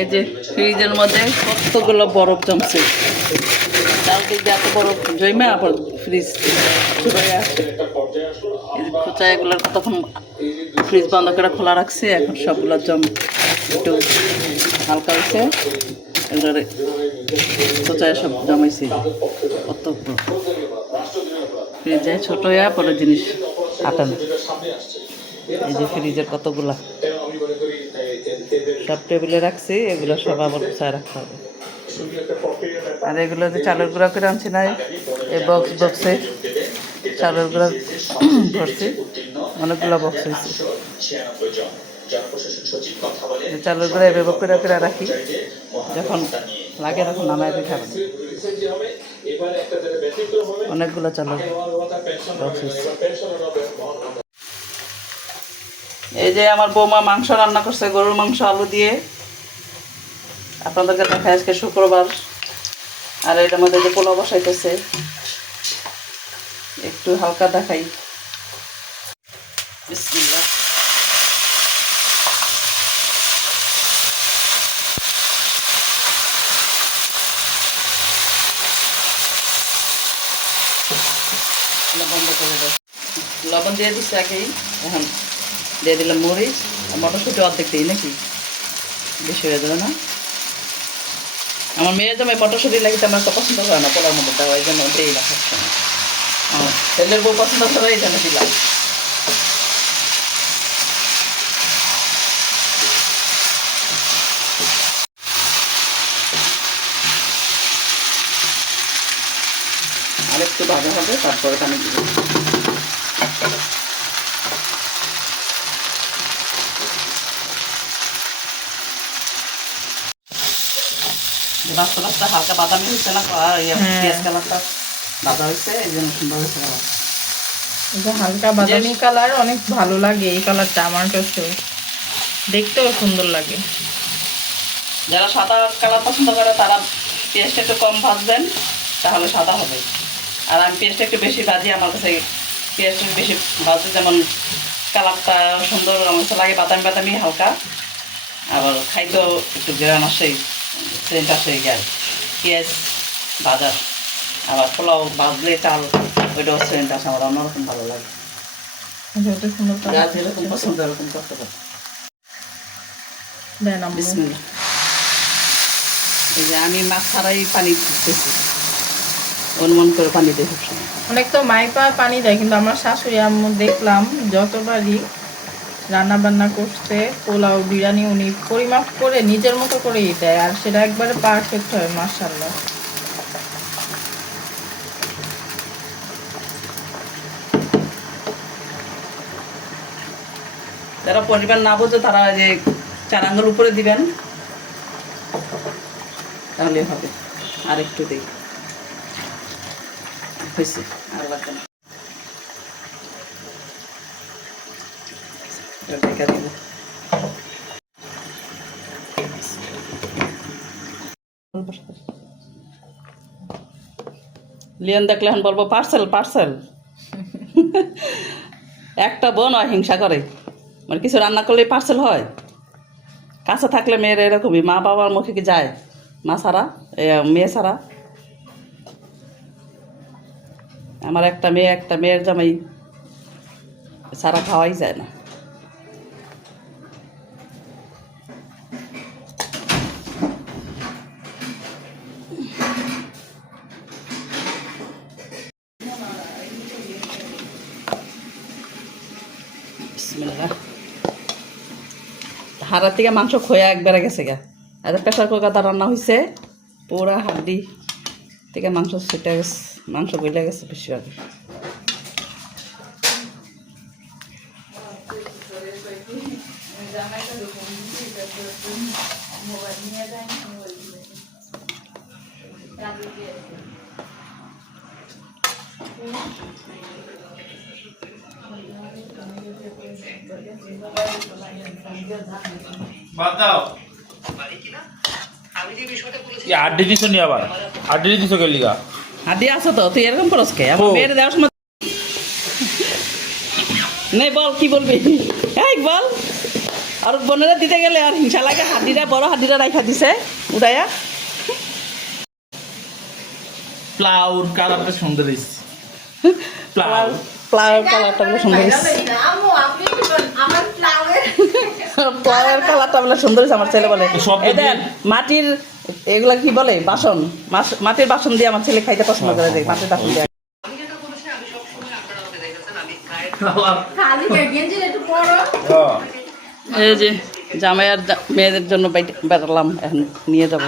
এই যে ফ্রিজের মধ্যে কতগুলো বরফ জমছে। চারদিক এত বরফ জমে আবার ফ্রিজ খোঁচা এগুলোর কতক্ষণ ফ্রিজ বন্ধ করে খোলা রাখছে, এখন সবগুলো জম একটু হালকা হয়েছে। এগুলোরে খোঁচায় সব জমাইছে কত ফ্রিজে ছোট হয়ে পরে জিনিস আটানো। এই যে ফ্রিজের কতগুলা। সব টেবিলে রাখছি, এগুলো সব আবার গুছায় রাখতে হবে। আর এগুলো যে চালের গুঁড়া করে আনছি না, এই বক্স বক্সে চালের গুঁড়া ভরছি, অনেকগুলো বক্স হয়েছে। চালের গুঁড়া এভাবে করে করে রাখি, যখন লাগে তখন নামায় দিয়ে খাবেন অনেকগুলো চালের বক্স হয়েছে। এই যে আমার বৌমা মাংস রান্না করছে, গরুর মাংস, আলু দিয়ে আপনাদেরকে দেখা আজকে শুক্রবার আর এটার মধ্যে যে পোলাও বসাইতেছে, একটু হালকা দেখাই। এটা। লবণ দিয়ে দিচ্ছে আগেই এখন দিয়ে দিলাম মরিচ মটরশুঁটি অর্ধেক দিই, নাকি? বেশি হয়ে যাবে না? আমার মেয়ের জামাই মটরশুঁটি লাগিতে আমার তো পছন্দ করে না পোলার মধ্যে দেওয়া এই জন্য দিই না সবসময়। আমার ছেলের বউ পছন্দ করে এই জন্য দিলাম। আরেকটু ভাজা হবে, তারপরে পানি দিব রাস্তা রাস্তা হালকা বাদামি হয়েছে না? আর ইয়ে হ্যাঁ। পেঁয়াজ কালারটা বাদা হয়েছে এই জন্য সুন্দর হয়েছে। হালকা বাদামি কালার অনেক ভালো লাগে এই কালারটা আমার কাছেও। দেখতেও সুন্দর লাগে। যারা সাদা কালার পছন্দ করে তারা পেঁয়াজটা একটু কম ভাজবেন তাহলে সাদা হবে। আর আমি পেঁয়াজটা একটু বেশি ভাজি আমার কাছে পেঁয়াজটা বেশি ভাজতে যেমন কালারটা সুন্দর আমার কাছে লাগে বাদামি বাদামি হালকা। আবার খাইতেও একটু গ্রান আসে। সেন্ট আসে গায়ে পেঁয়াজ বাজার। আবার পোলাও বাজলে চাল ওইটাও আসে আমার অন্যরকম ভালো লাগে। যেরকম পছন্দ করতে পারে। এই যে আমি মাছ ছাড়াই পানি দিতেছি। অনুমান করে পানি দিই অনেক তো মাইপা পানি দেয় কিন্তু আমার শাশুড়ি আম্মু দেখলাম যতবারই রান্না বান্না করতে পোলাও, বিরিয়ানি উনি পরিমাপ করে নিজের মতো করেই দেয়, আর সেটা একবারে পারফেক্ট হয় মার্শাল্লাহ যারা পরিবার না বোঝে, তারা যে চার আঙ্গুল উপরে দিবেন। তাহলে হবে। আর একটু দিই। হয়েছে। আর না। দিব। লিয়ন দেখলে এখন বলব পার্সেল পার্সেল একটা বোন হিংসা করে। মানে কিছু রান্না করলে পার্সেল হয়। কাছে থাকলে মেয়ের এরকমই মা বাবার মুখে কি যায়? মা এ, মেয়ে ছাড়া। আমার একটা মেয়ে একটা মেয়ের জামাই সারা খাওয়াই যায় না। বিসমিল্লাহ হাড়ার থেকে মাংস খোয়া একবারে গেছে গা। আর প্রেশার কুকারটা রান্না হয়েছে পুরা হাড্ডি থেকে মাংস সেটা গেছে, মাংস গলে গেছে বেশিরভাগ বাদ দাও। এই আড্ডি দিছো নি আবার? আড্ডি দিছো কে লিগা? হাড্ডি আছে তো তুই এরকম করস কে? আমার ও। দেওয়ার সময় নেই বল কি বলবি? এই বল। আর বোনেরা দিতে গেলে আর হিংসা লাগে বড় দিছে। প্লাউর কালারটা সুন্দর প্লাউ কালারটা বলে সুন্দর হয়েছে। কালারটা বলে সুন্দর আমার ছেলে বলে। সব এই মাটির এগুলা কি বলে? বাসন। মাস- মাটির বাসন দিয়ে আমার ছেলে খাইতে পছন্দ করে দেয় মাটির বাসন দিয়ে। এই যে জামাইয়ার জা- মেয়েদের জন্য বেড়ালাম এখন নিয়ে যাব।